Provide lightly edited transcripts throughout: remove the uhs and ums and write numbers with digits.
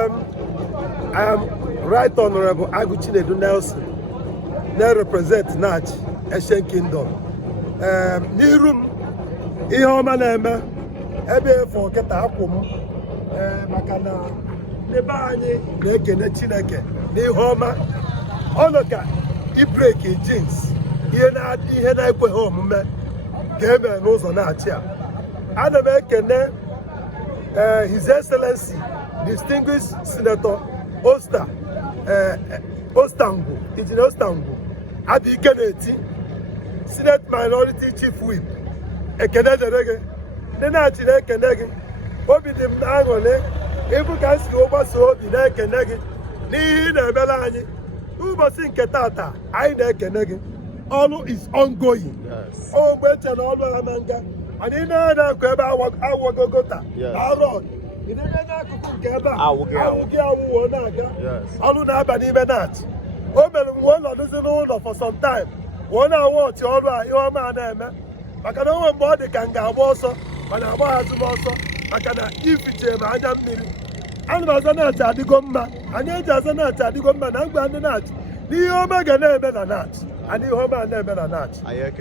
I am Right Honorable Aguchinedu Nelson, now represent Nach Asian Kingdom. N'iru ihe ọma na-eme ebe efu kịta akwụ m maka na ebe anyị na-ekene Chineke n'ihe ọma ọnụ ka ibreki jeans ihe na-ekweghị omume ga-eme n'ụzọ na-achị a. Ana m ekene His Excellency Distinguished Senator Ostangwu, Engineer Ostangwu Abike na-eti Senate Minority Chief Whip. Ekene dere gị ndị na-achị na-ekene gị, obi dị m aṅụrị ịbụ ka si ụgbasa obi na-ekene gị n'ihe ị na-emere anyị ụbọchị nke tata. Anyị na-ekene gị, ọrụ is ongoing. O mgbe eche na ọrụ ha na nga mana ị na-akụ ebe awogogota arọ ị na-eme n'akụkụ nke ebe a awụghị awụwo na-aga ọrụ na-aba n'ime na-achị. O mere mgbe ọ nọdụzi n'ụlọ for some time wụọ na-awa ọchị ọrụ a ihe ọma na-eme maka na onwe mgbe ọ dị ka m ga-agba ọsọ mana agbaghazi m ọsọ maka na ifiche m anya mmiri. Ana m aza na-achị adịgo mma, anyị eji aza na-achị adịgo mma na mgbe ndị na-achị n'ihe ọma ga na-eme na na-achị ana ihe ọma na-eme na na-achị.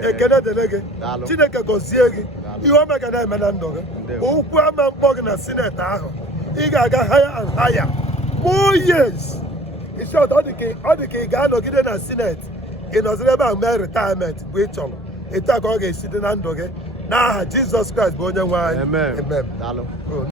Ekene dịrị gị, Chineke gọzie gị, ihe ọma ga na-eme na ndụ gị. Okwu ama mkpọ gị na sineti ahụ ị ga-aga higher and higher more years. In short, ọ dị ka ị ga-anọgide na sineti ị nọziri ebe a mee retirement bụ ị chọrọ. Etu a ka ọ ga-esi dị na ndụ gị n'aha Jizọs Kraịst bụ onye nwe anyị. Amen.